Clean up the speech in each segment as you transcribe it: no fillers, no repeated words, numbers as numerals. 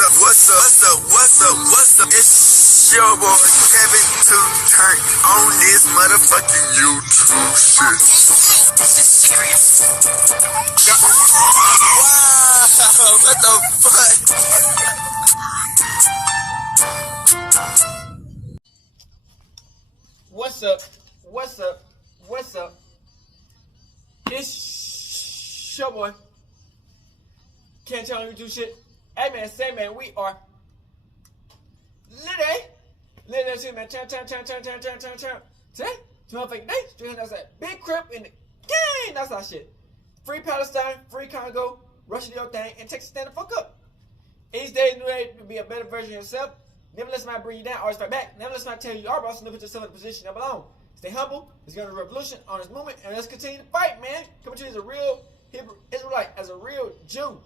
What's up? It's your boy Kevin to turn on this motherfucking YouTube shit. This is serious. Wow, what the fuck? What's up? It's your boy. Can't tell me do shit. Hey man, say man, we are Literally, shit, man. Turn. Today, motherfucking day, straight that's that big crip in the game. That's our shit. Free Palestine, free Congo, Russia do your thing, and Texas stand the fuck up. Each day, new day to be a better version of yourself. Never let somebody bring you down, always fight back. Never let somebody tell you you are boss, and put yourself in a position that belong. Stay humble. Let's go to revolution on this movement, and let's continue to fight, man. Coming to you as a real Hebrew Israelite, as a real Jew.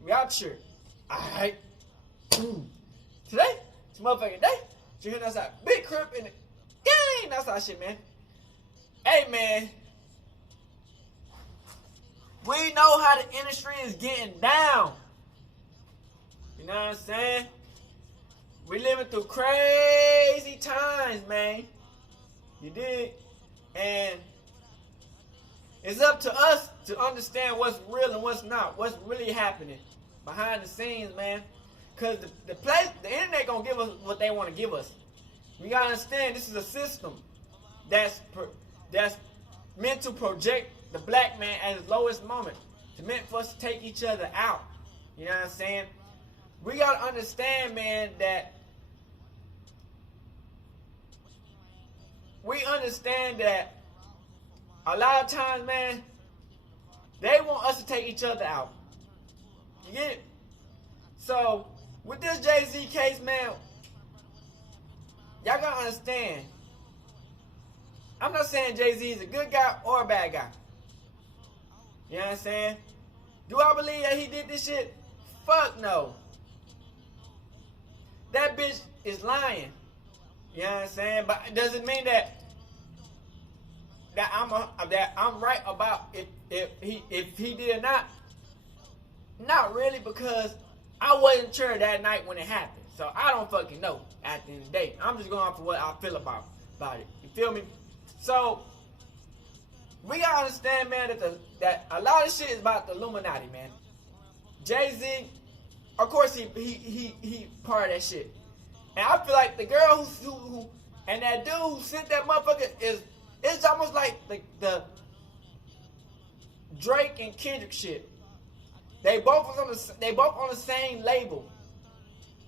We out here. Alright. Today, it's motherfucking day. You hear that's that big crip in the game. That's our shit, man. Hey, man. We know how the industry is getting down. You know what I'm saying? We living through crazy times, man. You dig? And it's up to us to understand what's real and what's not. What's really happening behind the scenes, man. Because the internet gonna give us what they want to give us. We gotta understand this is a system that's meant to project the black man at his lowest moment. It's meant for us to take each other out. You know what I'm saying? We gotta understand, man, that a lot of times, man, they want us to take each other out. You get it? So, with this Jay-Z case, man, y'all gotta understand. I'm not saying Jay-Z is a good guy or a bad guy. You know what I'm saying? Do I believe that he did this shit? Fuck no. That bitch is lying. You know what I'm saying? But it doesn't mean that I'm right about if he did or not. Not really, because I wasn't sure that night when it happened. So I don't fucking know at the end of the day. I'm just going off of what I feel about it. You feel me? So we gotta understand, man, that a lot of shit is about the Illuminati, man. Jay-Z, of course he part of that shit. And I feel like the girl who and that dude who sent that motherfucker it's almost like the Drake and Kendrick shit. They both on the same label.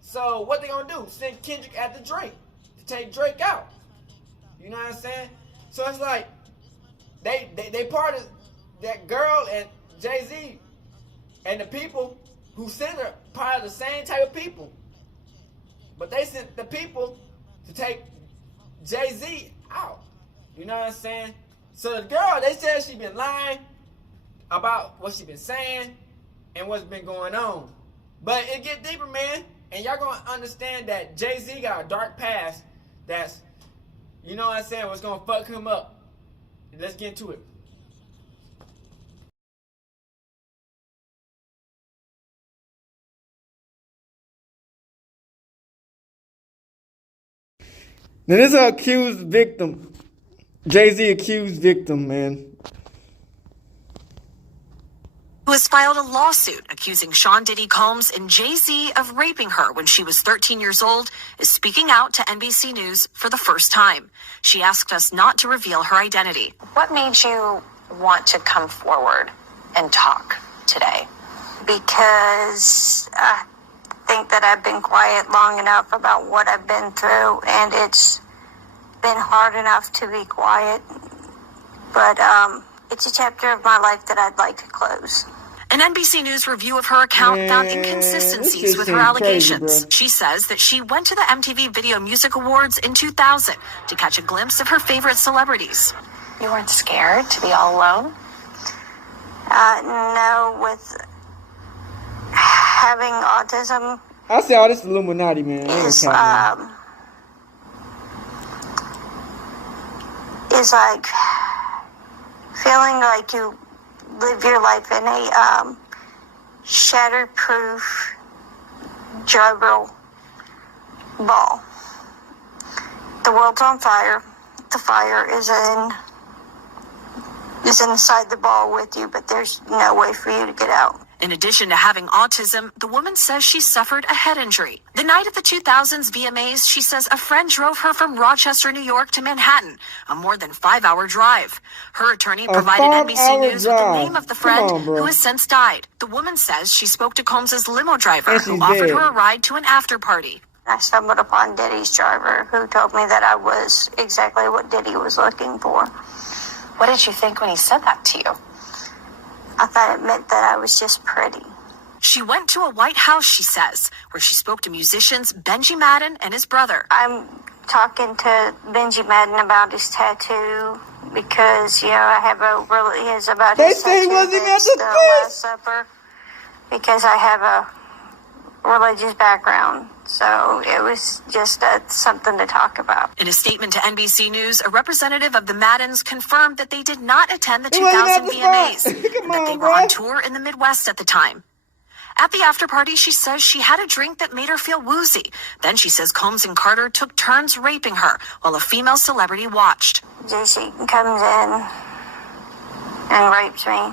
So what they gonna do? Send Kendrick after Drake to take Drake out. You know what I'm saying? So it's like they part of that girl and Jay-Z and the people who sent her part of the same type of people. But they sent the people to take Jay-Z out. You know what I'm saying? So the girl, they said she been lying about what she been saying and what's been going on. But it get deeper, man. And y'all gonna understand that Jay-Z got a dark past that's, you know what I'm saying, what's gonna fuck him up. Let's get into it. Now this is an accused victim. Jay-Z accused victim, man. Who has filed a lawsuit accusing Sean Diddy Combs and Jay-Z of raping her when she was 13 years old, is speaking out to NBC News for the first time. She asked us not to reveal her identity. What made you want to come forward and talk today? Because I think that I've been quiet long enough about what I've been through, and it's been hard enough to be quiet. But it's a chapter of my life that I'd like to close. An NBC News review of her account found inconsistencies with her allegations. She says that she went to the MTV Video Music Awards in 2000 to catch a glimpse of her favorite celebrities. You weren't scared to be all alone? No, with having autism. I say all this Illuminati, man. Is like feeling like you live your life in a shatterproof jovial ball. The world's on fire. The fire is inside the ball with you, but there's no way for you to get out. In addition to having autism, the woman says she suffered a head injury. The night of the 2000s VMAs, she says a friend drove her from Rochester, New York to Manhattan, a more than 5-hour drive. Her attorney provided NBC News with the name of the friend who has since died. The woman says she spoke to Combs' limo driver who offered her a ride to an after party. I stumbled upon Diddy's driver, who told me that I was exactly what Diddy was looking for. What did you think when he said that to you? I thought it meant that I was just pretty. She went to a White House, she says, where she spoke to musicians Benji Madden and his brother. I'm talking to Benji Madden about his tattoo because, I have about his tattoo. That's the Last Supper, because I have a religious background. So it was just something to talk about. In a statement to NBC News, a representative of the Maddens confirmed that they did not attend the 2000 VMAs and that they were on tour in the Midwest at the time. At the after party, she says she had a drink that made her feel woozy. Then she says Combs and Carter took turns raping her while a female celebrity watched. JC comes in and rapes me.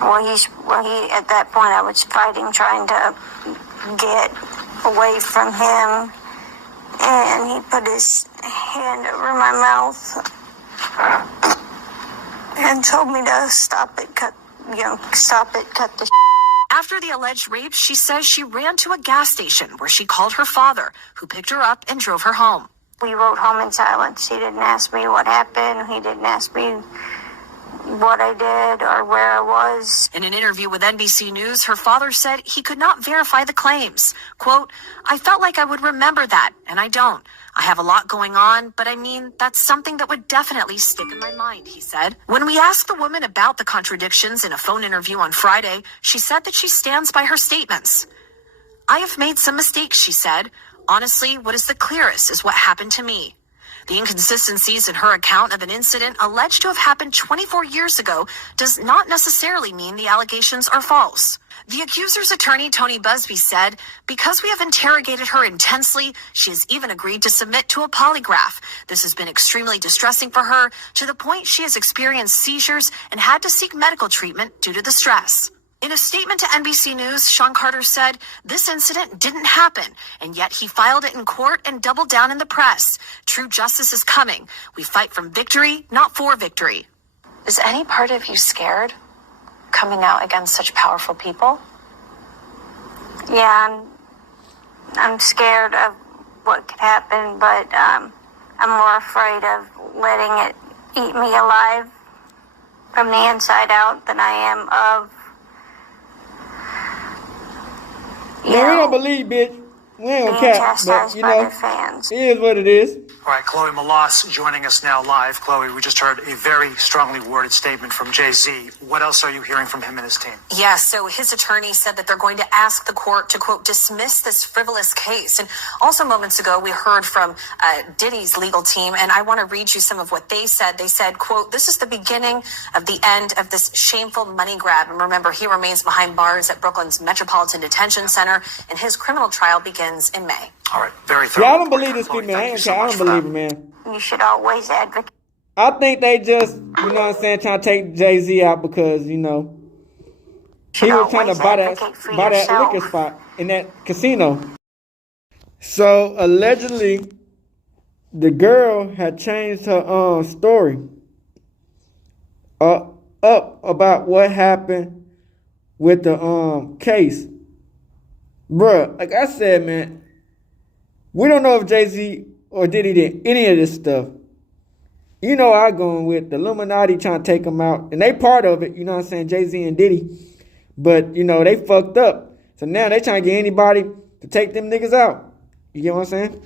Well, he at that point I was fighting, trying to get away from him, and he put his hand over my mouth and told me to stop it, cut the After the alleged rape, she says she ran to a gas station where she called her father, who picked her up and drove her home. We rode home in silence. He didn't ask me what happened. He didn't ask me what I did or where I was. In an interview with NBC News, her father said he could not verify the claims. Quote, I felt like I would remember that, and I don't. I have a lot going on, but I mean, that's something that would definitely stick in my mind, he said. When we asked the woman about the contradictions in a phone interview on Friday, she said that she stands by her statements. I have made some mistakes, she said. Honestly, what is the clearest is what happened to me. The inconsistencies in her account of an incident alleged to have happened 24 years ago does not necessarily mean the allegations are false. The accuser's attorney, Tony Busby, said, because we have interrogated her intensely, she has even agreed to submit to a polygraph. This has been extremely distressing for her, to the point she has experienced seizures and had to seek medical treatment due to the stress. In a statement to NBC News, Sean Carter said, this incident didn't happen, and yet he filed it in court and doubled down in the press. True justice is coming. We fight from victory, not for victory. Is any part of you scared coming out against such powerful people? Yeah, I'm scared of what could happen, but I'm more afraid of letting it eat me alive from the inside out than I am of we don't believe, bitch. We ain't gonna cap, but it is what it is. All right, Chloe Malas joining us now live. Chloe, we just heard a very strongly worded statement from Jay-Z. What else are you hearing from him and his team? Yeah, so his attorney said that they're going to ask the court to, quote, dismiss this frivolous case. And also moments ago, we heard from Diddy's legal team, and I want to read you some of what they said. They said, quote, this is the beginning of the end of this shameful money grab. And remember, he remains behind bars at Brooklyn's Metropolitan Detention Center, and his criminal trial begins in May. All right, very thorough. Yeah, I don't believe this female. I don't believe it, man. You should always advocate. I think they just, trying to take Jay-Z out because, he was trying to buy that liquor spot in that casino. So, allegedly, the girl had changed her story up about what happened with the case. Bruh, like I said, man, we don't know if Jay-Z or Diddy did any of this stuff. I going with the Illuminati trying to take them out. And they part of it, Jay-Z and Diddy. But, they fucked up. So now they trying to get anybody to take them niggas out. You get what I'm saying?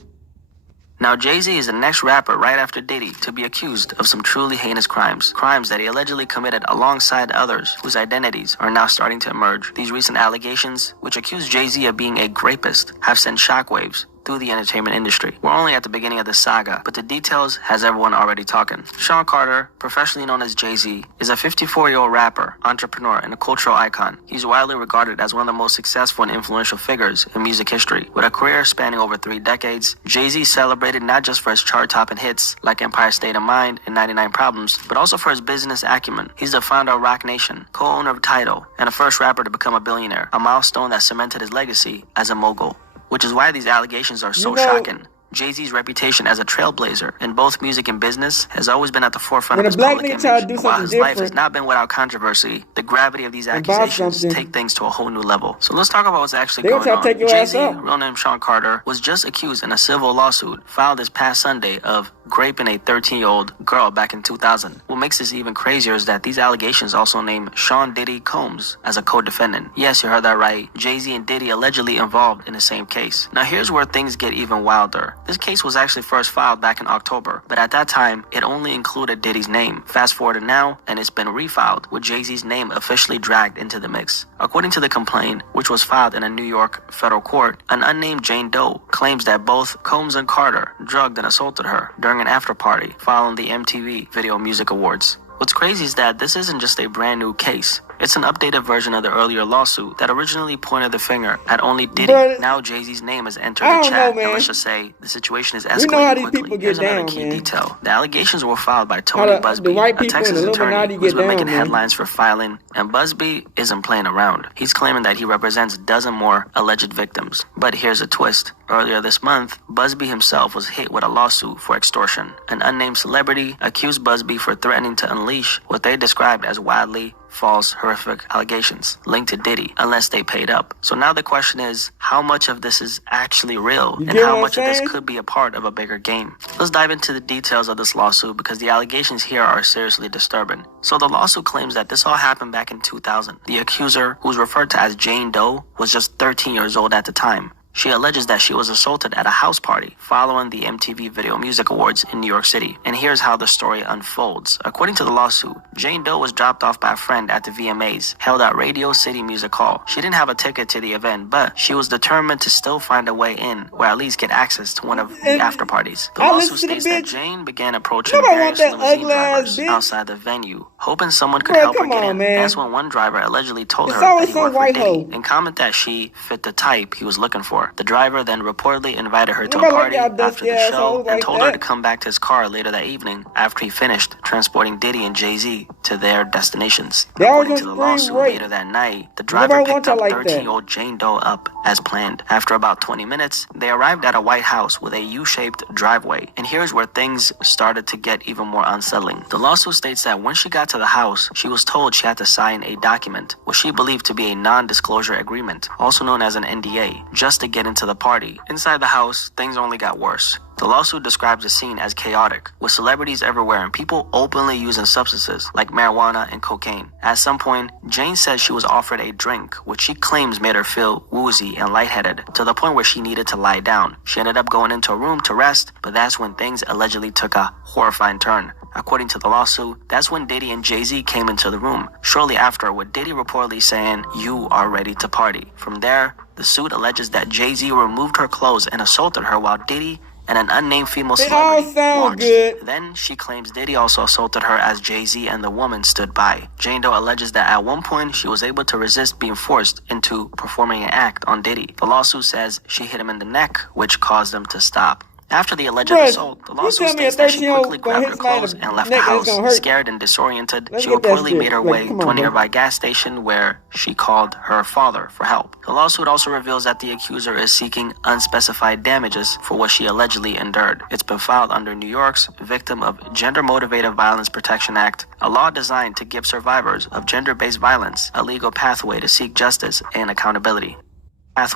Now, Jay-Z is the next rapper right after Diddy to be accused of some truly heinous crimes. Crimes that he allegedly committed alongside others whose identities are now starting to emerge. These recent allegations, which accuse Jay-Z of being a rapist, have sent shockwaves through the entertainment industry. We're only at the beginning of this saga, but the details has everyone already talking. Sean Carter, professionally known as Jay-Z, is a 54-year-old rapper, entrepreneur, and a cultural icon. He's widely regarded as one of the most successful and influential figures in music history. With a career spanning over 3 decades, Jay-Z celebrated not just for his chart-topping hits like Empire State of Mind and 99 Problems, but also for his business acumen. He's the founder of Roc Nation, co-owner of Tidal, and the first rapper to become a billionaire, a milestone that cemented his legacy as a mogul. Which is why these allegations are so shocking. Jay-Z's reputation as a trailblazer in both music and business has always been at the forefront of his public image. And while his life has not been without controversy, the gravity of these accusations take things to a whole new level. So let's talk about what's actually going on. Jay-Z, real name Sean Carter, was just accused in a civil lawsuit filed this past Sunday of raping a 13-year-old girl back in 2000. What makes this even crazier is that these allegations also name Sean Diddy Combs as a co-defendant. Yes, you heard that right. Jay-Z and Diddy allegedly involved in the same case. Now here's where things get even wilder. This case was actually first filed back in October, but at that time, it only included Diddy's name. Fast forward to now, and it's been refiled, with Jay-Z's name officially dragged into the mix. According to the complaint, which was filed in a New York federal court, an unnamed Jane Doe claims that both Combs and Carter drugged and assaulted her during an after-party following the MTV Video Music Awards. What's crazy is that this isn't just a brand new case. It's an updated version of the earlier lawsuit that originally pointed the finger at only Diddy. But now Jay-Z's name has entered the chat, and let's just say the situation is escalating quickly. Here's another key detail. The allegations were filed by Tony Busby, a Texas attorney who's been making headlines for filing, and Busby isn't playing around. He's claiming that he represents a dozen more alleged victims. But here's a twist. Earlier this month, Busby himself was hit with a lawsuit for extortion. An unnamed celebrity accused Busby for threatening to unleash what they described as wildly false, horrific allegations linked to Diddy unless they paid up. So now the question is, how much of this is actually real and how much of this could be a part of a bigger game? Let's dive into the details of this lawsuit because the allegations here are seriously disturbing. So the lawsuit claims that this all happened back in 2000. The accuser, who's referred to as Jane Doe, was just 13 years old at the time. She alleges that she was assaulted at a house party following the MTV Video Music Awards in New York City. And here's how the story unfolds. According to the lawsuit, Jane Doe was dropped off by a friend at the VMAs, held at Radio City Music Hall. She didn't have a ticket to the event, but she was determined to still find a way in, or at least get access to one of the after parties. The lawsuit states that Jane began approaching various limousine drivers outside the venue, hoping someone could help her get in. That's when one driver allegedly told her that he worked for Diddy and commented that she fit the type he was looking for. The driver then reportedly invited her to a party after the show and told her to come back to his car later that evening after he finished transporting Diddy and Jay-Z to their destinations. According to the lawsuit, later that night, the driver picked up 13-year-old Jane Doe up as planned. After about 20 minutes, they arrived at a white house with a U-shaped driveway. And here's where things started to get even more unsettling. The lawsuit states that when she got to the house, she was told she had to sign a document, which she believed to be a non-disclosure agreement, also known as an NDA, just to get into the party. Inside the house, things only got worse. The lawsuit describes the scene as chaotic, with celebrities everywhere and people openly using substances like marijuana and cocaine. At some point, Jane said she was offered a drink, which she claims made her feel woozy and lightheaded, to the point where she needed to lie down. She ended up going into a room to rest, but that's when things allegedly took a horrifying turn. According to the lawsuit, that's when Diddy and Jay-Z came into the room. Shortly after, with Diddy reportedly saying, "You are ready to party." From there, the suit alleges that Jay-Z removed her clothes and assaulted her while Diddy and an unnamed female celebrity watched. Then she claims Diddy also assaulted her as Jay-Z and the woman stood by. Jane Doe alleges that at one point she was able to resist being forced into performing an act on Diddy. The lawsuit says she hit him in the neck, which caused him to stop. After the alleged assault, the lawsuit states that she quickly grabbed her clothes and left the house. Scared and disoriented, she reportedly made her way to a nearby gas station where she called her father for help. The lawsuit also reveals that the accuser is seeking unspecified damages for what she allegedly endured. It's been filed under New York's Victim of Gender-Motivated Violence Protection Act, a law designed to give survivors of gender-based violence a legal pathway to seek justice and accountability. Now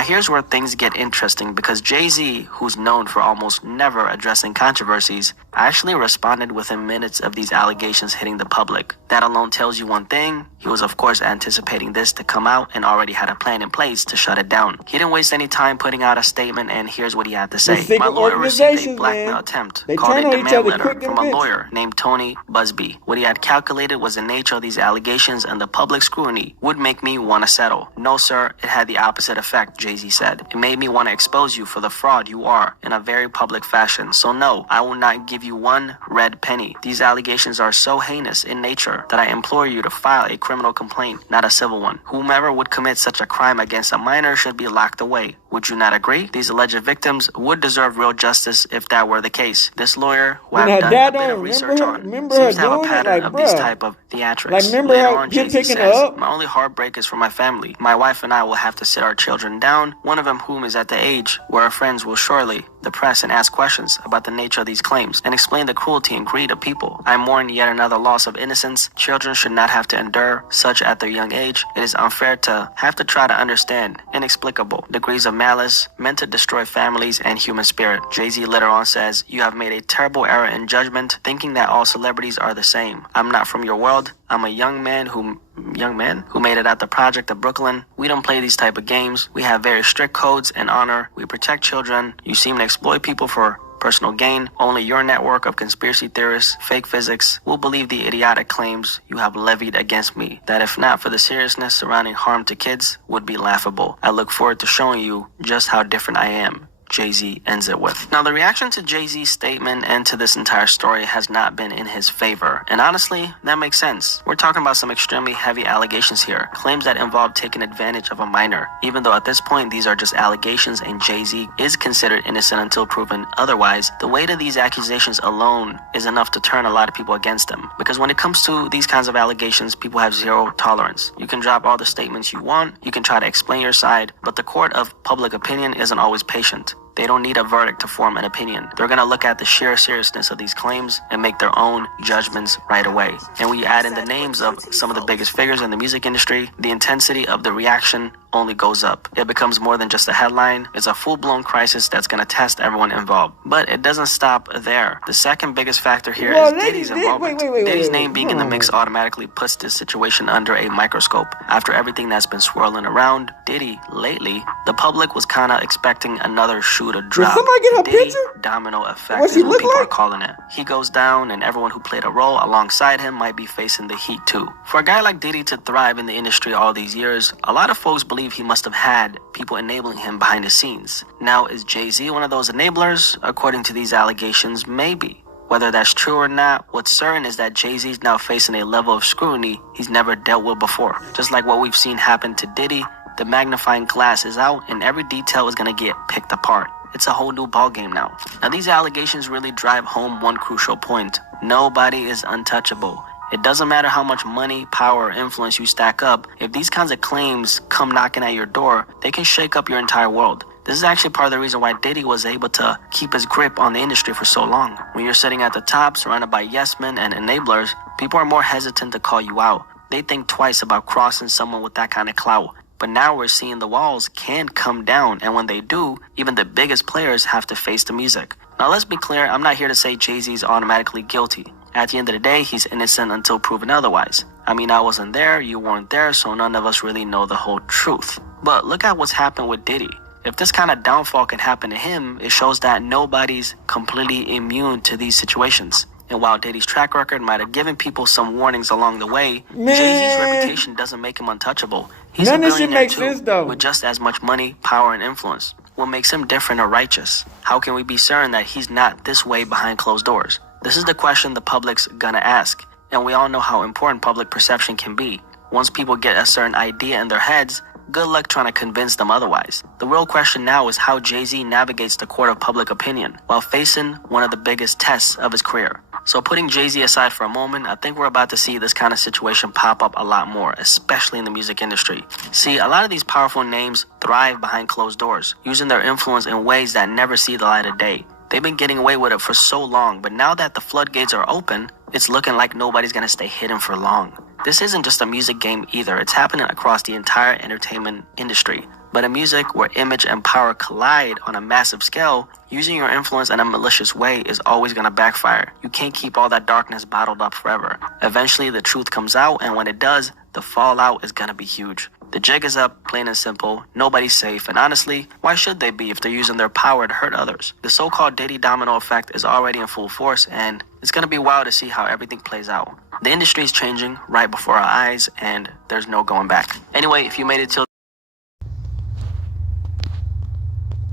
here's where things get interesting because Jay-Z, who's known for almost never addressing controversies, actually responded within minutes of these allegations hitting the public. That alone tells you one thing. He was of course anticipating this to come out and already had a plan in place to shut it down. He didn't waste any time putting out a statement, and here's what he had to say. My lawyer received a blackmail attempt, called a demand letter from a lawyer named Tony Busby. What he had calculated was the nature of these allegations and the public scrutiny would make me want to settle. No sir, it had the opposite effect, Jay-Z said. It made me want to expose you for the fraud you are in a very public fashion. So no, I will not give you one red penny. These allegations are so heinous in nature that I implore you to file a criminal complaint, not a civil one. Whomever would commit such a crime against a minor should be locked away. Would you not agree? These alleged victims would deserve real justice if that were the case. This lawyer, who I've done a bit of research on, seems to have a pattern of these type of theatrics. Later on, Jay-Z says, my only heartbreak is for my family. My wife and I will have to sit our children down, one of them whom is at the age where our friends will surely the press and ask questions about the nature of these claims and explain the cruelty and greed of people. I mourn yet another loss of innocence. Children should not have to endure such at their young age. It is unfair to have to try to understand inexplicable degrees of malice meant to destroy families and human spirit. Jay-Z later on says, you have made a terrible error in judgment, thinking that all celebrities are the same. I'm not from your world. I'm a young man who made it at the Project of Brooklyn. We don't play these type of games. We have very strict codes and honor. We protect children. You seem to exploit people for personal gain. Only your network of conspiracy theorists, fake physics, will believe the idiotic claims you have levied against me, that if not for the seriousness surrounding harm to kids, would be laughable. I look forward to showing you just how different I am. Jay-Z ends it with. Now, the reaction to Jay-Z's statement and to this entire story has not been in his favor. And honestly, that makes sense. We're talking about some extremely heavy allegations here. Claims that involve taking advantage of a minor. Even though at this point, these are just allegations and Jay-Z is considered innocent until proven otherwise, the weight of these accusations alone is enough to turn a lot of people against him. Because when it comes to these kinds of allegations, people have zero tolerance. You can drop all the statements you want, you can try to explain your side, but the court of public opinion isn't always patient. They don't need a verdict to form an opinion. They're going to look at the sheer seriousness of these claims and make their own judgments right away. And when you add in the names of some of the biggest figures in the music industry, the intensity of the reaction only goes up. It becomes more than just a headline. It's a full-blown crisis that's going to test everyone involved. But it doesn't stop there. The second biggest factor here is Diddy's involvement. Diddy's name being in the mix automatically puts this situation under a microscope. After everything that's been swirling around Diddy lately, the public was kind of expecting another shoe to drop. Did somebody get her Diddy picture? Domino effect is what people are calling it. He goes down and everyone who played a role alongside him might be facing the heat too. For a guy like Diddy to thrive in the industry all these years, a lot of folks believe he must have had people enabling him behind the scenes. Now, is Jay-Z one of those enablers? According to these allegations, maybe. Whether that's true or not, what's certain is that Jay-Z is now facing a level of scrutiny he's never dealt with before. Just like what we've seen happen to Diddy, the magnifying glass is out and every detail is going to get picked apart. It's a whole new ballgame now. Now, these allegations really drive home one crucial point. Nobody is untouchable. It doesn't matter how much money, power, or influence you stack up. If these kinds of claims come knocking at your door, they can shake up your entire world. This is actually part of the reason why Diddy was able to keep his grip on the industry for so long. When you're sitting at the top, surrounded by yes men and enablers, people are more hesitant to call you out. They think twice about crossing someone with that kind of clout. But now we're seeing the walls can come down, and when they do, even the biggest players have to face the music. Now let's be clear, I'm not here to say Jay-Z is automatically guilty. At the end of the day, he's innocent until proven otherwise. I mean, I wasn't there, you weren't there, so none of us really know the whole truth. But look at what's happened with Diddy. If this kind of downfall can happen to him, it shows that nobody's completely immune to these situations. And while Diddy's track record might have given people some warnings along the way, Jay-Z's reputation doesn't make him untouchable. He's a billionaire too, with just as much money, power, and influence. What makes him different or righteous? How can we be certain that he's not this way behind closed doors? This is the question the public's gonna ask, and we all know how important public perception can be. Once people get a certain idea in their heads, good luck trying to convince them otherwise. The real question now is how Jay-Z navigates the court of public opinion while facing one of the biggest tests of his career. So putting Jay-Z aside for a moment, I think we're about to see this kind of situation pop up a lot more, especially in the music industry. See, a lot of these powerful names thrive behind closed doors, using their influence in ways that never see the light of day. They've been getting away with it for so long, but now that the floodgates are open, it's looking like nobody's gonna stay hidden for long. This isn't just a music game either, it's happening across the entire entertainment industry. But in music, where image and power collide on a massive scale, using your influence in a malicious way is always going to backfire. You can't keep all that darkness bottled up forever. Eventually, the truth comes out, and when it does, the fallout is going to be huge. The jig is up, plain and simple. Nobody's safe, and honestly, why should they be if they're using their power to hurt others? The so-called Diddy domino effect is already in full force, and it's going to be wild to see how everything plays out. The industry is changing right before our eyes, and there's no going back. Anyway, if you made it till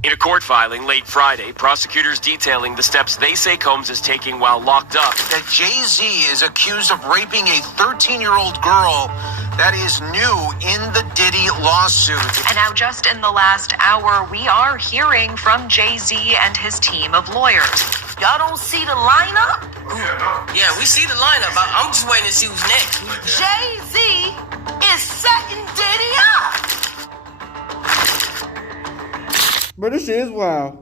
In a court filing late Friday, prosecutors detailing the steps they say Combs is taking while locked up. That Jay-Z is accused of raping a 13-year-old girl. That is new in the Diddy lawsuit. And now just in the last hour, we are hearing from Jay-Z and his team of lawyers. Y'all don't see the lineup? Yeah, we see the lineup. I'm just waiting to see who's next. Jay-Z is setting Diddy up. But this is wild.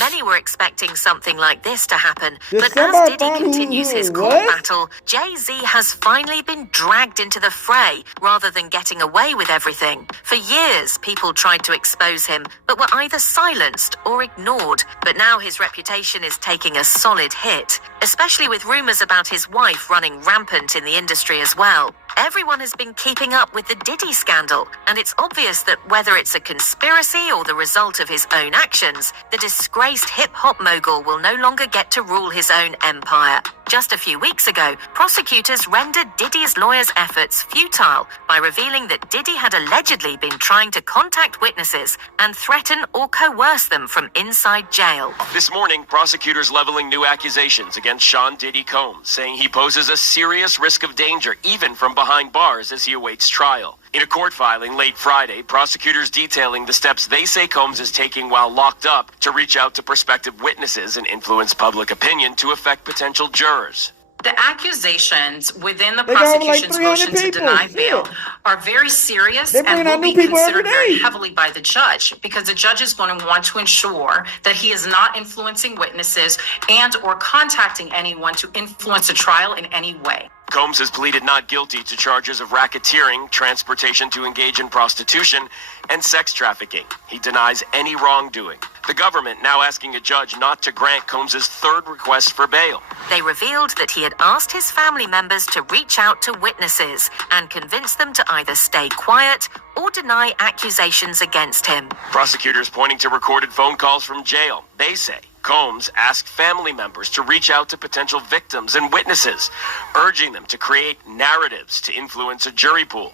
Many were expecting something like this to happen, Did but as somebody Diddy find continues his court what? battle, Jay-Z has finally been dragged into the fray rather than getting away with everything. For years, people tried to expose him, but were either silenced or ignored. But now his reputation is taking a solid hit, especially with rumors about his wife running rampant in the industry as well. Everyone has been keeping up with the Diddy scandal, and it's obvious that whether it's a conspiracy or the result of his own actions, the disgraced hip-hop mogul will no longer get to rule his own empire. Just a few weeks ago, prosecutors rendered Diddy's lawyers' efforts futile by revealing that Diddy had allegedly been trying to contact witnesses and threaten or coerce them from inside jail. This morning, prosecutors leveling new accusations against Sean Diddy Combs, saying he poses a serious risk of danger even from behind bars as he awaits trial. In a court filing late Friday, prosecutors detailing the steps they say Combs is taking while locked up to reach out to prospective witnesses and influence public opinion to affect potential jurors. The accusations within the They got over like prosecution's 300 motion to people. deny Shit. bail are very serious They and bringing will out be new people every considered very day. heavily by the judge, because the judge is going to want to ensure that he is not influencing witnesses and or contacting anyone to influence the trial in any way. Combs has pleaded not guilty to charges of racketeering, transportation to engage in prostitution, and sex trafficking. He denies any wrongdoing. The government now asking a judge not to grant Combs' third request for bail. They revealed that he had asked his family members to reach out to witnesses and convince them to either stay quiet or deny accusations against him. Prosecutors pointing to recorded phone calls from jail. They say Combs asked family members to reach out to potential victims and witnesses, urging them to create narratives to influence a jury pool.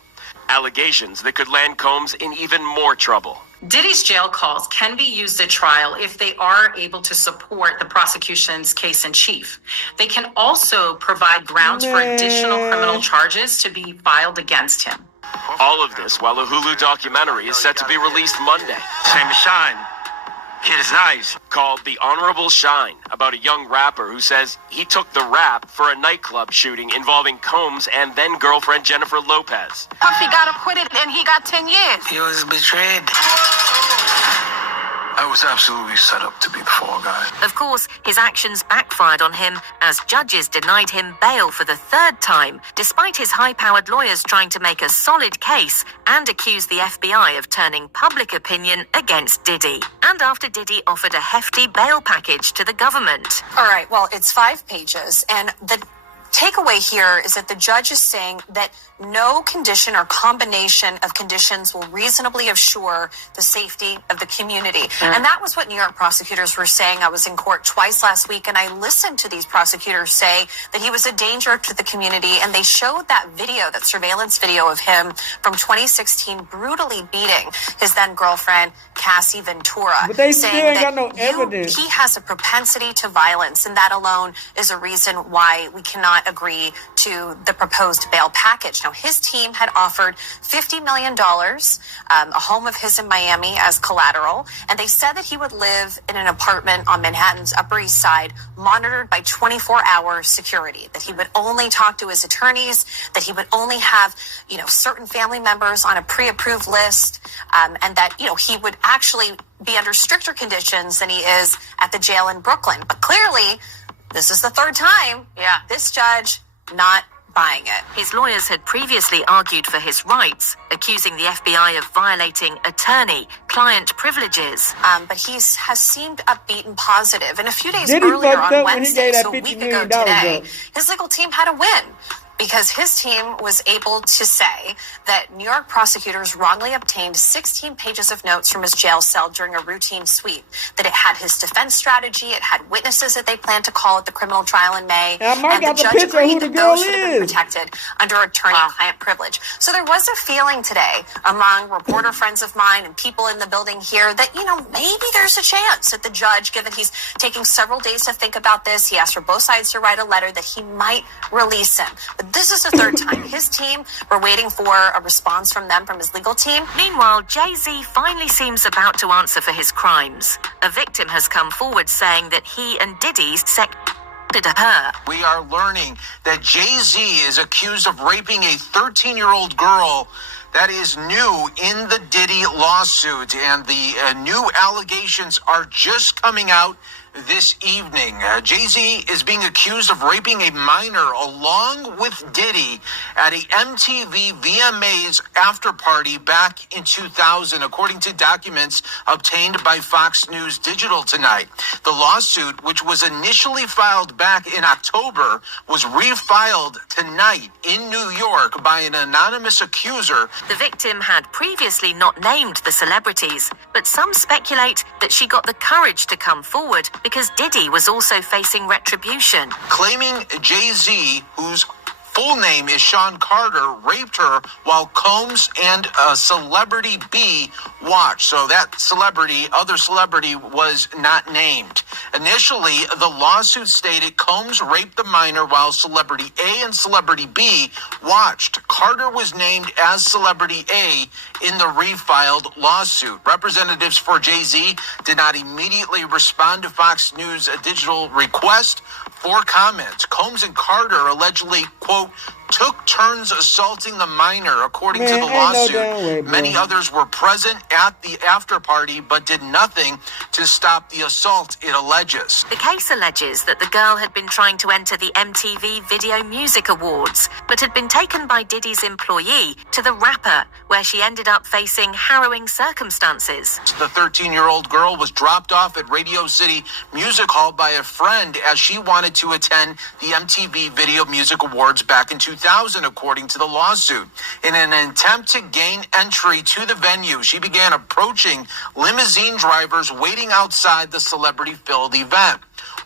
Allegations that could land Combs in even more trouble. Diddy's jail calls can be used at trial if they are able to support the prosecution's case in chief. They can also provide grounds for additional criminal charges to be filed against him. All of this while a Hulu documentary is set to be released Monday. Same as Shine. Kid is nice. Called The Honorable Shine, about a young rapper who says he took the rap for a nightclub shooting involving Combs and then girlfriend Jennifer Lopez. Puffy got acquitted and he got 10 years. He was betrayed. I was absolutely set up to be the fall guy. Of course, his actions backfired on him as judges denied him bail for the third time, despite his high-powered lawyers trying to make a solid case and accuse the FBI of turning public opinion against Diddy. And after Diddy offered a hefty bail package to the government. All right, well, it's 5 pages, and the takeaway here is that the judge is saying that no condition or combination of conditions will reasonably assure the safety of the community. And that was what New York prosecutors were saying. I was in court twice last week, and I listened to these prosecutors say that he was a danger to the community, and they showed that video, that surveillance video of him from 2016 brutally beating his then girlfriend, Cassie Ventura. But they still saying ain't that got no evidence. he has a propensity to violence, and that alone is a reason why we cannot agree to the proposed bail package. Now, his team had offered $50 million, a home of his in Miami as collateral, and they said that he would live in an apartment on Manhattan's Upper East Side, monitored by 24-hour security, that he would only talk to his attorneys, that he would only have, certain family members on a pre-approved list, and that, he would actually be under stricter conditions than he is at the jail in Brooklyn. But clearly, this is the third time. Yeah. This judge not buying it. His lawyers had previously argued for his rights, accusing the FBI of violating attorney-client privileges. But he has seemed upbeat and positive. And a few days Diddy earlier fucked on up when he Wednesday, gave that so a $50 week million ago today, up. his legal team had a win, because his team was able to say that New York prosecutors wrongly obtained 16 pages of notes from his jail cell during a routine sweep, that it had his defense strategy, it had witnesses that they planned to call at the criminal trial in May, and the judge agreed that those should have been protected under attorney-client privilege. So there was a feeling today among reporter friends of mine and people in the building here that, maybe there's a chance that the judge, given he's taking several days to think about this, he asked for both sides to write a letter, that he might release him. But this is the third time. His team, we're waiting for a response from them, from his legal team. Meanwhile, Jay-Z finally seems about to answer for his crimes. A victim has come forward saying that he and Diddy sected her. We are learning that Jay-Z is accused of raping a 13-year-old girl. That is new in the Diddy lawsuit, and the new allegations are just coming out this evening. Jay-Z is being accused of raping a minor along with Diddy at a MTV VMAs after party back in 2000, according to documents obtained by Fox News Digital tonight. The lawsuit, which was initially filed back in October, was refiled tonight in New York by an anonymous accuser. The victim had previously not named the celebrities, but some speculate that she got the courage to come forward because Diddy was also facing retribution. Claiming Jay-Z, whose full name is Sean Carter, raped her while Combs and Celebrity B watched. So that other celebrity was not named. Initially, the lawsuit stated Combs raped the minor while Celebrity A and Celebrity B watched. Carter was named as Celebrity A in the refiled lawsuit. Representatives for Jay-Z did not immediately respond to Fox News Digital request for comment. Combs and Carter allegedly, quote, took turns assaulting the minor, according to the lawsuit. Many others were present at the after party, but did nothing to stop the assault, it alleges. The case alleges that the girl had been trying to enter the MTV Video Music Awards, but had been taken by Diddy's employee to the rapper, where she ended up facing harrowing circumstances. The 13-year-old girl was dropped off at Radio City Music Hall by a friend as she wanted to attend the MTV Video Music Awards back in 2000, according to the lawsuit. In an attempt to gain entry to the venue, she began approaching limousine drivers waiting outside the celebrity-filled event.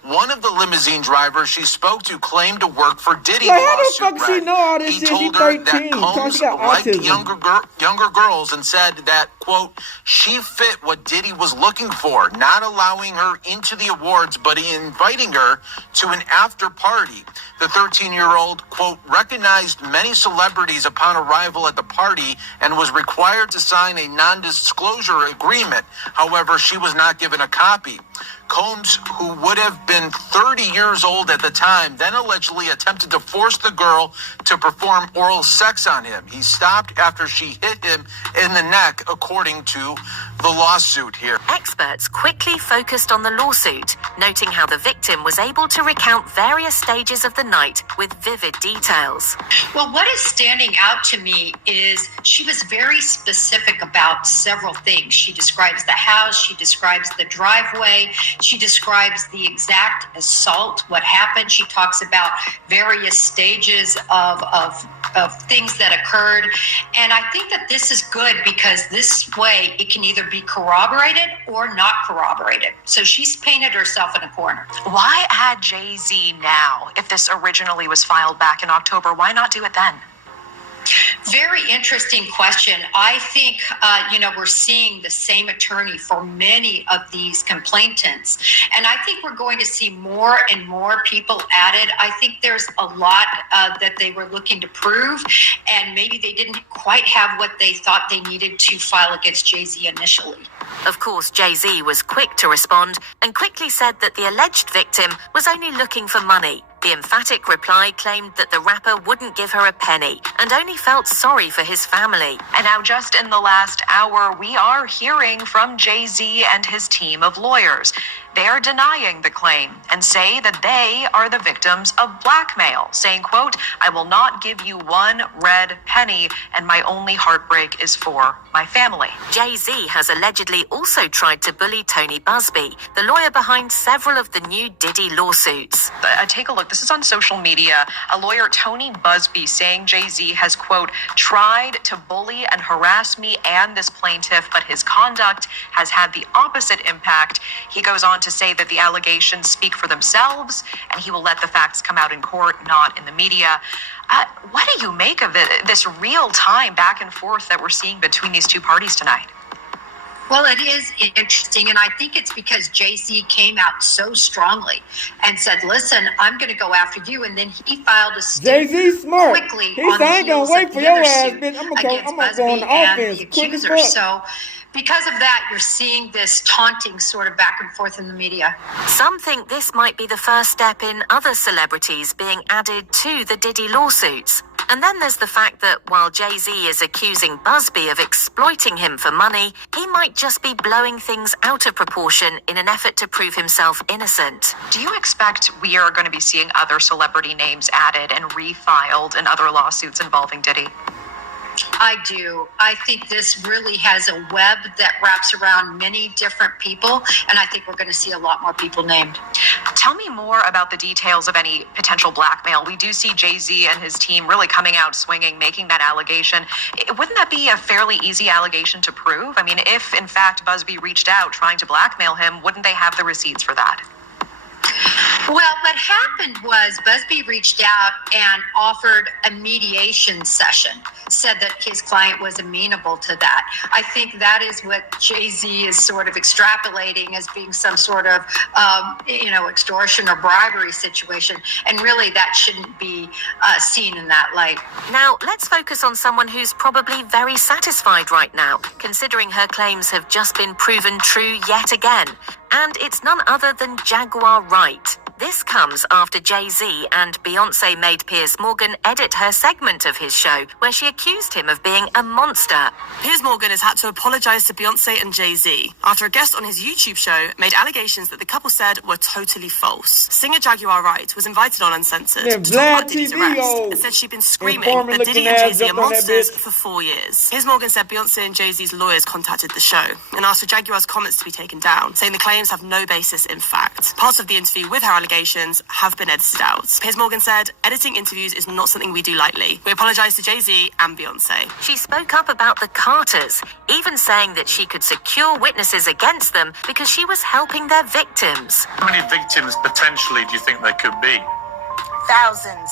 One of the limousine drivers she spoke to claimed to work for Diddy. Like, how the fuck she know all this He shit? told She her 13. that Combs liked autism. younger girls and said that, quote, she fit what Diddy was looking for, not allowing her into the awards, but inviting her to an after party. The 13-year-old, quote, recognized many celebrities upon arrival at the party and was required to sign a non-disclosure agreement. However, she was not given a copy. Combs, who would have been 30 years old at the time, then allegedly attempted to force the girl to perform oral sex on him. He stopped after she hit him in the neck, according to the lawsuit here. Experts quickly focused on the lawsuit, noting how the victim was able to recount various stages of the night with vivid details. Well, what is standing out to me is she was very specific about several things. She describes the house, she describes the driveway, she describes the exact assault, what happened. She talks about various stages of things that occurred. And I think that this is good because this way it can either be corroborated or not corroborated. So she's painted herself in a corner. Why add Jay-Z now? If this originally was filed back in October, why not do it then? Very interesting question. I think, we're seeing the same attorney for many of these complainants. And I think we're going to see more and more people added. I think there's a lot that they were looking to prove, and maybe they didn't quite have what they thought they needed to file against Jay-Z initially. Of course, Jay-Z was quick to respond and quickly said that the alleged victim was only looking for money. The emphatic reply claimed that the rapper wouldn't give her a penny and only felt sorry for his family. And now, just in the last hour, we are hearing from Jay-Z and his team of lawyers. They're denying the claim and say that they are the victims of blackmail, saying, quote, "I will not give you one red penny, and my only heartbreak is for my family." Jay-Z has allegedly also tried to bully Tony Busby, the lawyer behind several of the new Diddy lawsuits. Take a look. This is on social media. A lawyer, Tony Busby, saying Jay-Z has, quote, "tried to bully and harass me and this plaintiff, but his conduct has had the opposite impact." He goes on to say that the allegations speak for themselves and he will let the facts come out in court, not in the media. What do you make of this real-time back and forth that we're seeing between these two parties tonight? Well, it is interesting, and I think it's because Jay-Z came out so strongly and said, "Listen, I'm going to go after you," and then he filed a suit Jay-Z smart. quickly He on said, the "I ain't gonna heels wait of for the your other ass, suit bitch. I'm against gonna go on Busby the and offense the quick as accuser." fuck. So, because of that, you're seeing this taunting sort of back and forth in the media. Some think this might be the first step in other celebrities being added to the Diddy lawsuits. And then there's the fact that while Jay-Z is accusing Busby of exploiting him for money, he might just be blowing things out of proportion in an effort to prove himself innocent. Do you expect we are going to be seeing other celebrity names added and refiled in other lawsuits involving Diddy? I do. I think this really has a web that wraps around many different people, and I think we're going to see a lot more people named. Tell me more about the details of any potential blackmail. We do see Jay-Z and his team really coming out swinging, making that allegation. Wouldn't that be a fairly easy allegation to prove? I mean, if in fact Busby reached out trying to blackmail him, wouldn't they have the receipts for that? Well, what happened was Busby reached out and offered a mediation session, said that his client was amenable to that. I think that is what Jay-Z is sort of extrapolating as being some sort of, extortion or bribery situation. And really, that shouldn't be seen in that light. Now, let's focus on someone who's probably very satisfied right now, considering her claims have just been proven true yet again. And it's none other than Jaguar Wright. This comes after Jay-Z and Beyoncé made Piers Morgan edit her segment of his show where she accused him of being a monster. Piers Morgan has had to apologize to Beyoncé and Jay-Z after a guest on his YouTube show made allegations that the couple said were totally false. Singer Jaguar Wright was invited on Uncensored to talk about Diddy's arrest and said she'd been screaming that Diddy and Jay-Z are monsters for 4 years. Piers Morgan said Beyoncé and Jay-Z's lawyers contacted the show and asked for Jaguar's comments to be taken down, saying the claims have no basis in fact. Part of the interview with her allegations have been edited out. Piers Morgan said, "Editing interviews is not something we do lightly. We apologise to Jay-Z and Beyoncé." She spoke up about the Carters, even saying that she could secure witnesses against them because she was helping their victims. How many victims potentially do you think there could be? Thousands.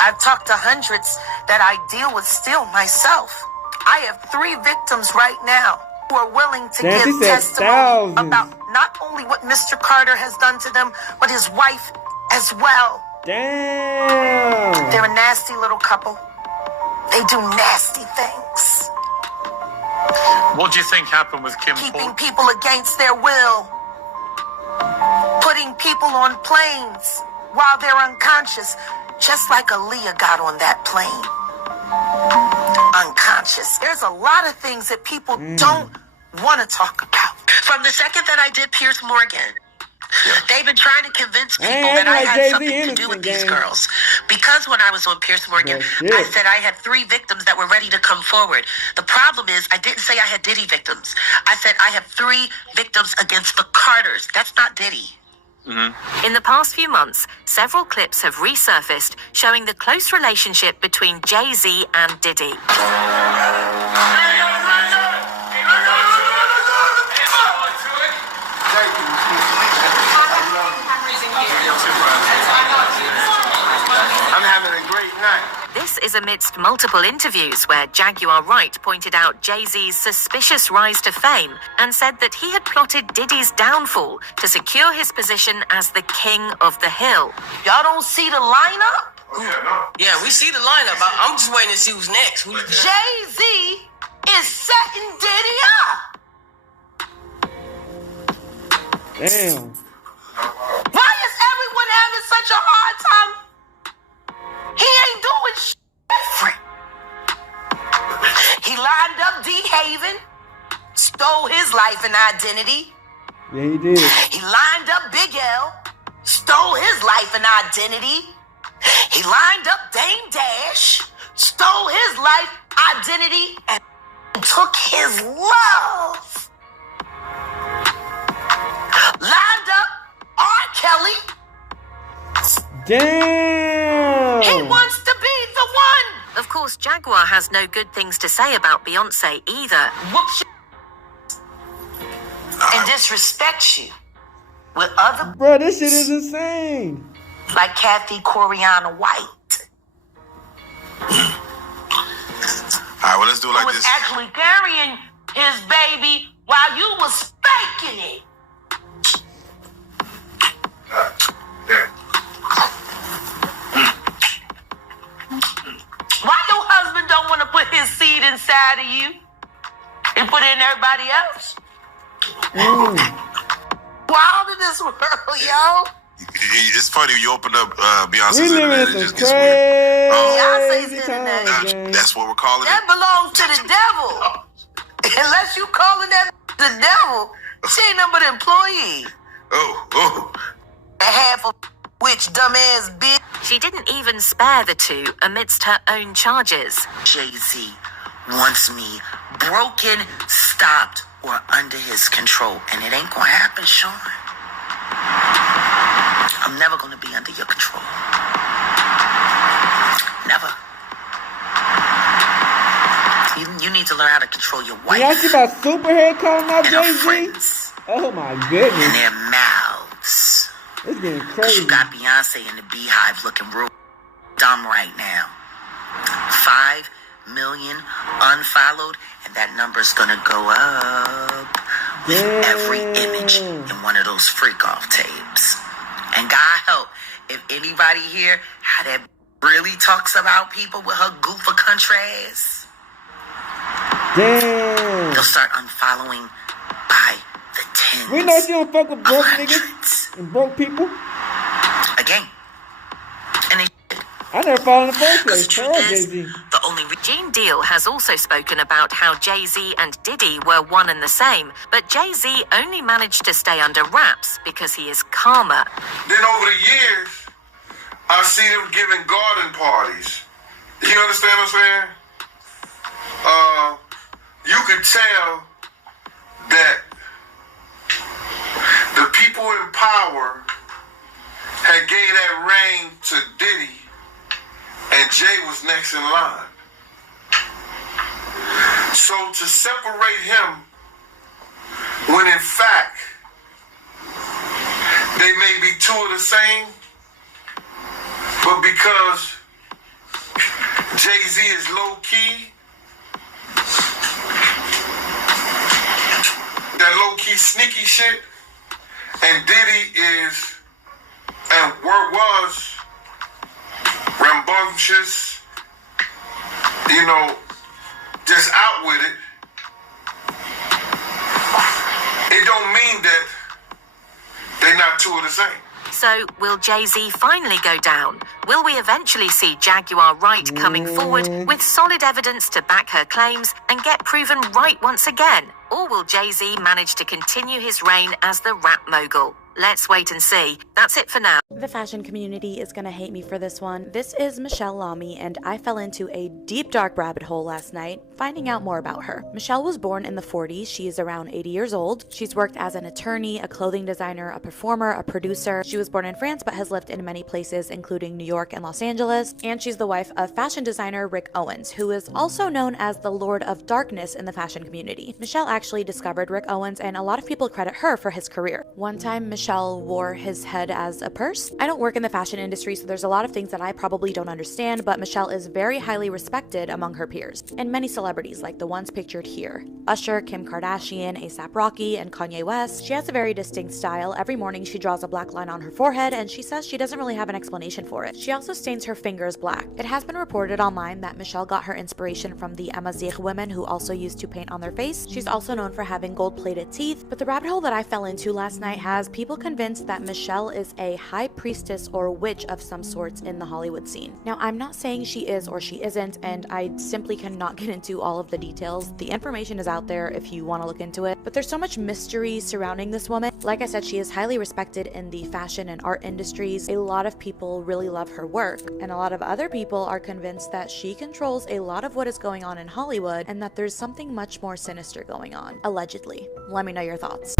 I've talked to hundreds that I deal with still myself. I have 3 victims right now who are willing to give testimony about not only what Mr. Carter has done to them, but his wife as well. Damn. They're a nasty little couple. They do nasty things. What do you think happened with Kim Keeping Paul? people against their will. Putting people on planes while they're unconscious, just like Aaliyah got on that plane. Unconscious. There's a lot of things that people don't want to talk about. From the second that I did Piers Morgan, they've been trying to convince people that I had something to do with these girls. Because when I was on Piers Morgan, I said I had 3 victims that were ready to come forward. The problem is I didn't say I had Diddy victims. I said I have 3 victims against the Carters. That's not Diddy. In the past few months, several clips have resurfaced showing the close relationship between Jay-Z and Diddy. I'm having a great night. This is amidst multiple interviews where Jaguar Wright pointed out Jay-Z's suspicious rise to fame and said that he had plotted Diddy's downfall to secure his position as the king of the hill. Y'all don't see the lineup? Yeah, we see the lineup. I'm just waiting to see who's next. Jay-Z is setting Diddy up. Damn. Why is lined up D. Haven, stole his life and identity. Yeah, he did. He lined up Big L, stole his life and identity. He lined up Dame Dash, stole his life, identity, and took his love. Lined up R. Kelly. Damn! He wants to be the one. Of course, Jaguar has no good things to say about Beyonce either. Whoops and disrespects you with other. Bro, this shit is insane. Like Kathy Coriana White. Alright, well, let's do it like who was this. actually carrying his baby while you was spanking it. Why your husband don't want to put his seed inside of you and put it in everybody else? Wild in this world, yo. It's funny you open up Beyonce's We internet, living it some just gets weird. Beyonce's internet. That's what we're calling That it. belongs to the devil. Unless you calling that the devil, she ain't nothing but an employee. Oh. A half of which dumbass bitch. She didn't even spare the two amidst her own charges. Jay-Z wants me broken, stopped, or under his control. And it ain't gonna happen, Sean. I'm never gonna be under your control. Never. You need to learn how to control your wife. Y'all see about Superhead calling out and her Jay-Z? friends. Oh my goodness. And their mouths. It's getting 'Cause crazy. you got Beyonce in the Beehive looking real dumb right now. 5 million unfollowed, and that number's gonna go up with every image in one of those freak-off tapes. And God help, if anybody here how that really talks about people with her goofa country ass, Damn. they'll start unfollowing by the tens. We know she don't fuck with broke niggas and broke people. Again. And I never followed in the first place. Jay-Z. the only Gene Deal has also spoken about how Jay-Z and Diddy were one and the same, but Jay-Z only managed to stay under wraps because he is calmer. Then over the years, I see them giving garden parties. You understand what I'm saying? You could tell that the people in power had gave that reign to Diddy, and Jay was next in line. So to separate him, when in fact they may be two of the same, but because Jay-Z is low-key, that low-key sneaky shit, and Diddy is, and was rambunctious, just out with it. It don't mean that they're not two of the same. So, will Jay-Z finally go down? Will we eventually see Jaguar Wright coming forward with solid evidence to back her claims and get proven right once again? Or will Jay-Z manage to continue his reign as the rap mogul? Let's wait and see. That's it for now. The fashion community is gonna hate me for this one. This is Michelle Lamy, and I fell into a deep dark rabbit hole last night, finding out more about her. Michelle was born in the 40s. She is around 80 years old. She's worked as an attorney, a clothing designer, a performer, a producer. She was born in France but has lived in many places, including New York and Los Angeles. And she's the wife of fashion designer Rick Owens, who is also known as the Lord of Darkness in the fashion community. Michelle actually discovered Rick Owens, and a lot of people credit her for his career. One time, Michelle wore his head as a purse. I don't work in the fashion industry, so there's a lot of things that I probably don't understand, but Michelle is very highly respected among her peers. And many celebrities, like the ones pictured here. Usher, Kim Kardashian, A$AP Rocky, and Kanye West. She has a very distinct style. Every morning she draws a black line on her forehead, and she says she doesn't really have an explanation for it. She also stains her fingers black. It has been reported online that Michelle got her inspiration from the Amazigh women, who also used to paint on their face. She's also known for having gold-plated teeth, but the rabbit hole that I fell into last night has people convinced that Michelle is a high priestess or witch of some sorts in the Hollywood scene. Now, I'm not saying she is or she isn't, and I simply cannot get into all of the details. The information is out there if you want to look into it, but there's so much mystery surrounding this woman. Like I said, she is highly respected in the fashion and art industries. A lot of people really love her work, and a lot of other people are convinced that she controls a lot of what is going on in Hollywood and that there's something much more sinister going on, allegedly. Let me know your thoughts.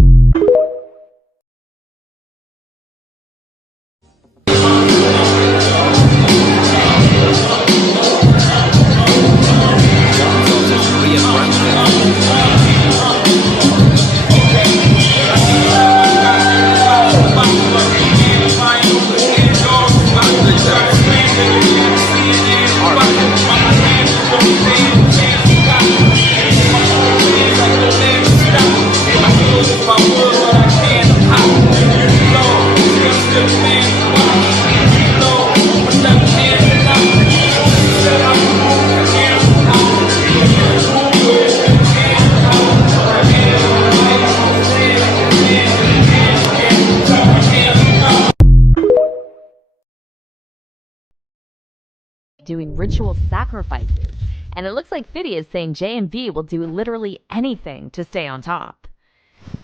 Doing ritual sacrifices, and it looks like Fiddy is saying J&B will do literally anything to stay on top.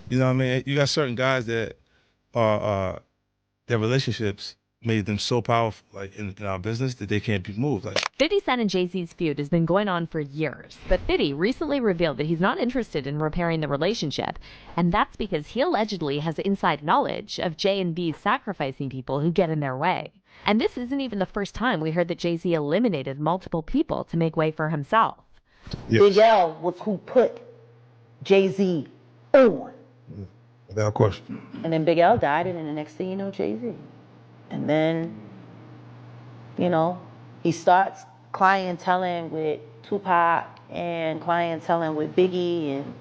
You know what I mean? You got certain guys that are their relationships made them so powerful, like in our business, that they can't be moved. Like 50 Cent and Jay-Z's feud has been going on for years, but Fiddy recently revealed that he's not interested in repairing the relationship, and that's because he allegedly has inside knowledge of J&B sacrificing people who get in their way. And this isn't even the first time we heard that Jay-Z eliminated multiple people to make way for himself. Yes. Big L was who put Jay-Z on. Without question. And then Big L died, and then the next thing you know, Jay-Z. And then, you know, he starts clienteling with Tupac and clienteling with Biggie and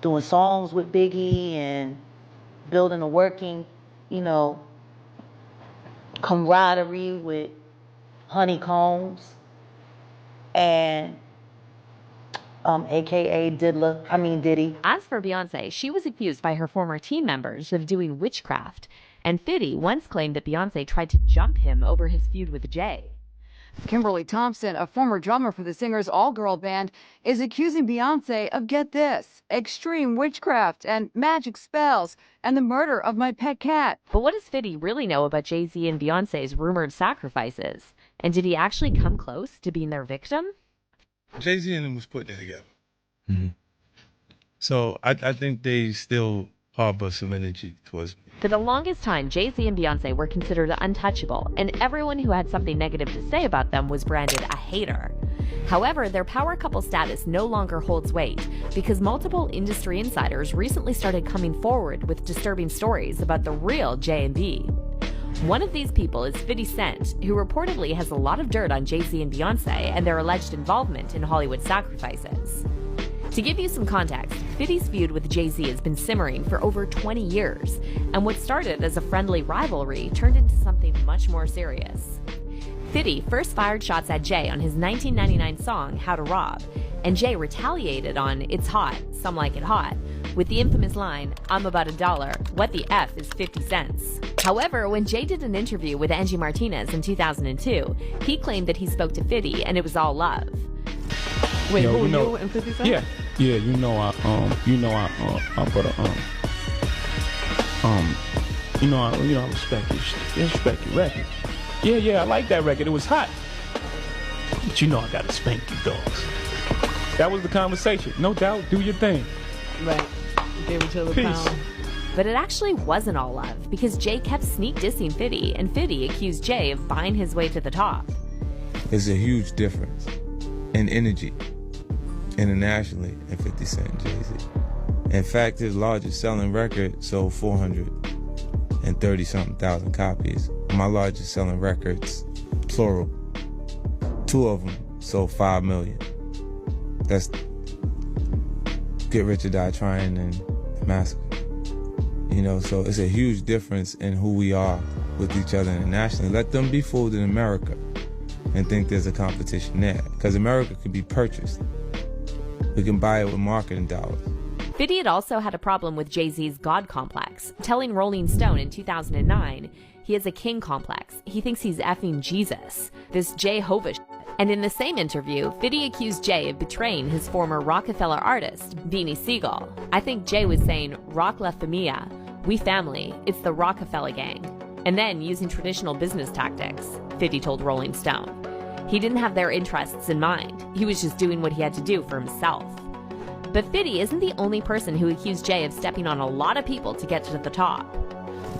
doing songs with Biggie and building a working, you know, camaraderie with Honeycombs and aka Diddy. As for Beyonce, she was accused by her former team members of doing witchcraft, and Fiddy once claimed that Beyonce tried to jump him over his feud with Jay. Kimberly Thompson, a former drummer for the singer's all-girl band, is accusing Beyonce of, get this, extreme witchcraft and magic spells and the murder of my pet cat. But what does Fiddy really know about Jay-Z and Beyonce's rumored sacrifices? And did he actually come close to being their victim? Jay-Z and them was putting it together. Mm-hmm. So I think they still harbor some energy towards me. For the longest time, Jay-Z and Beyonce were considered untouchable, and everyone who had something negative to say about them was branded a hater. However, their power couple status no longer holds weight, because multiple industry insiders recently started coming forward with disturbing stories about the real J&B. One of these people is 50 Cent, who reportedly has a lot of dirt on Jay-Z and Beyonce and their alleged involvement in Hollywood sacrifices. To give you some context, 50's feud with Jay-Z has been simmering for over 20 years, and what started as a friendly rivalry turned into something much more serious. 50 first fired shots at Jay on his 1999 song, How to Rob, and Jay retaliated on It's Hot, Some Like It Hot, with the infamous line, I'm about $1, what the F is 50 cents? However, when Jay did an interview with Angie Martinez in 2002, he claimed that he spoke to 50 and it was all love. Wait, yo, who, you and 50 Cent? Yeah, you know I put I respect your record. Yeah, I like that record. It was hot. But you know I gotta spank you dogs. That was the conversation. No doubt, do your thing. Right. Gave each other a pound. But it actually wasn't all love, because Jay kept sneak dissing 50, and 50 accused Jay of buying his way to the top. There's a huge difference in energy internationally in 50 Cent and Jay-Z. In fact, his largest selling record sold 430-something thousand copies. My largest selling records, plural, 2 of them sold 5 million. That's Get Rich or Die Trying and Massacre. You know, so it's a huge difference in who we are with each other internationally. Let them be fooled in America and think there's a competition there. Because America can be purchased. We can buy it with marketing dollars. Fiddy had also had a problem with Jay-Z's God complex, telling Rolling Stone in 2009 he has a king complex. He thinks he's effing Jesus. This Jehovah shit. And in the same interview, Fiddy accused Jay of betraying his former Rockefeller artist, Beanie Siegel. I think Jay was saying, Rock La Familia, we family, it's the Rockefeller gang. And then using traditional business tactics, Fiddy told Rolling Stone. He didn't have their interests in mind. He was just doing what he had to do for himself. But Fiddy isn't the only person who accused Jay of stepping on a lot of people to get to the top.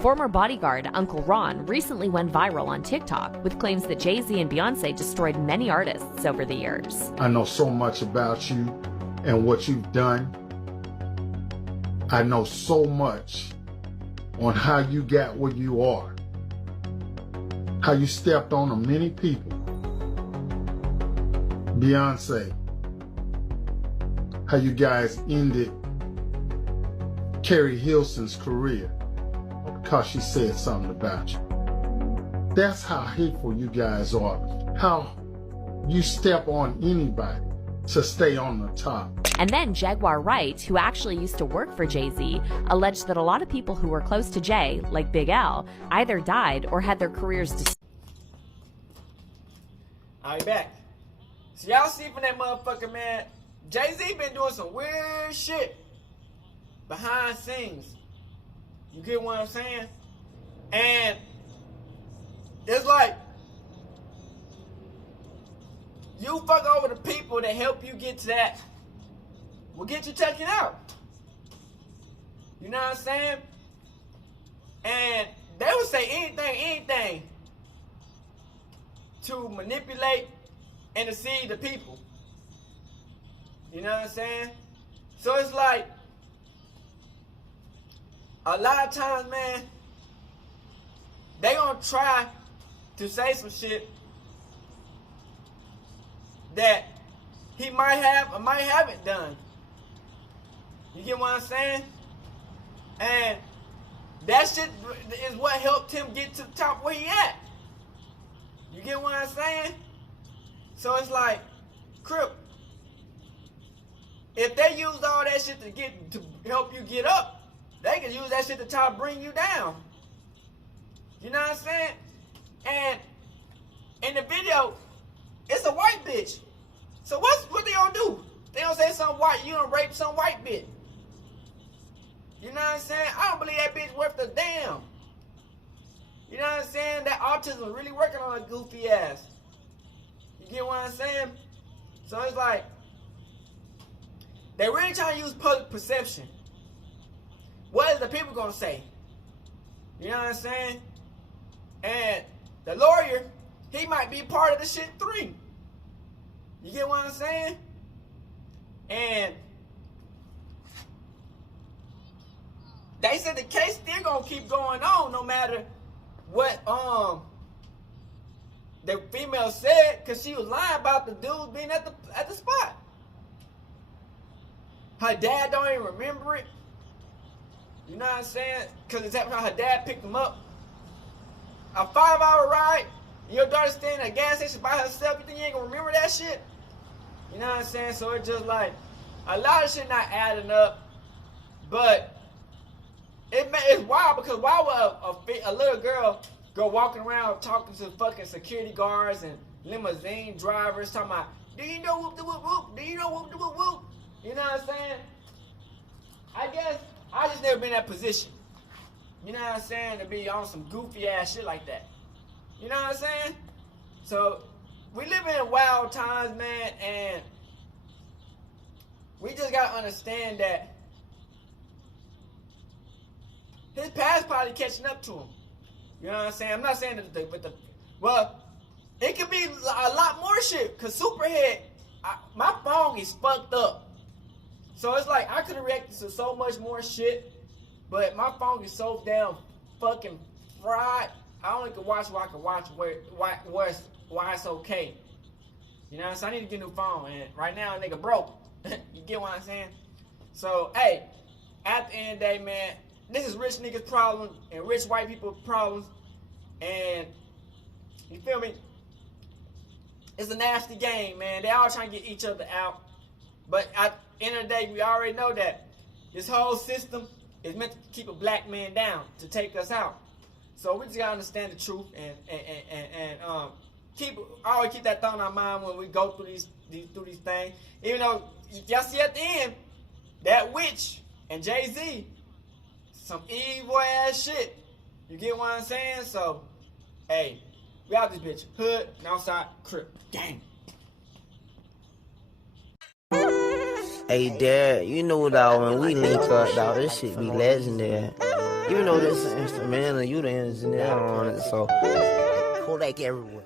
Former bodyguard Uncle Ron recently went viral on TikTok with claims that Jay-Z and Beyonce destroyed many artists over the years. I know so much about you and what you've done. I know so much on how you got where you are, how you stepped on many people. Beyonce, how you guys ended Carrie Hilson's career because she said something about you. That's how hateful you guys are, how you step on anybody to stay on the top. And then Jaguar Wright, who actually used to work for Jay-Z, alleged that a lot of people who were close to Jay, like Big L, either died or had their careers destroyed. Alright, back. So y'all see from that motherfucker, man, Jay-Z been doing some weird shit behind scenes. You get what I'm saying? And it's like, you fuck over the people that help you get to that will get you taken out. You know what I'm saying? And they would say anything to manipulate and deceive the people. You know what I'm saying? So it's like, a lot of times, man, they gonna try to say some shit that he might have or might haven't done. You get what I'm saying? And that shit is what helped him get to the top where he at. You get what I'm saying? So it's like, Crip, if they used all that shit to help you get up, they can use that shit to try to bring you down. You know what I'm saying? And in the video, it's a white bitch. So what they gonna do? They gonna say some white, you done rape some white bitch. You know what I'm saying? I don't believe that bitch worth a damn. You know what I'm saying? That autism really working on a goofy ass. You get what I'm saying? So it's like, they really trying to use public perception. What is the people gonna say? You know what I'm saying? And the lawyer, he might be part of the shit 3. You get what I'm saying? And they said the case still gonna keep going on no matter what the female said, because she was lying about the dude being at the spot. Her dad don't even remember it. You know what I'm saying? Because it's happened how her dad picked him up. A 5-hour ride, your daughter standing at a gas station by herself, you think you ain't gonna remember that shit? You know what I'm saying? So it's just like, a lot of shit not adding up, but it's wild, because why would a little girl go walking around talking to fucking security guards and limousine drivers talking about, do you know whoop de whoop whoop? Do you know whoop de whoop whoop? You know what I'm saying? I guess I just never been in that position. You know what I'm saying? To be on some goofy ass shit like that. You know what I'm saying? So, we live in wild times, man, and we just gotta understand that his past probably catching up to him. You know what I'm saying? I'm not saying that well, it could be a lot more shit, because Superhead, my phone is fucked up. So it's like, I could have reacted to so much more shit, but my phone is so damn fucking fried. I only can watch what I can watch why it's okay. You know what I'm saying? I need to get a new phone, and right now a nigga broke. You get what I'm saying? So, hey, at the end of the day, man, this is rich niggas' problem and rich white people's problems, and you feel me? It's a nasty game, man. They all trying to get each other out, but at the end of the day, we already know that This whole system is meant to keep a black man down, to take us out. So we just gotta understand the truth and always keep that thought in our mind when we go through these things. Even though y'all see at the end, that witch and Jay-Z, some evil ass shit. You get what I'm saying? So, hey, we out this bitch. Hood, Northside, Crip, gang. Hey, Dad, you know, dog, when we link up, dog, this shit be legendary. You know this instrumental, you the engineer on it, so Kodak everywhere.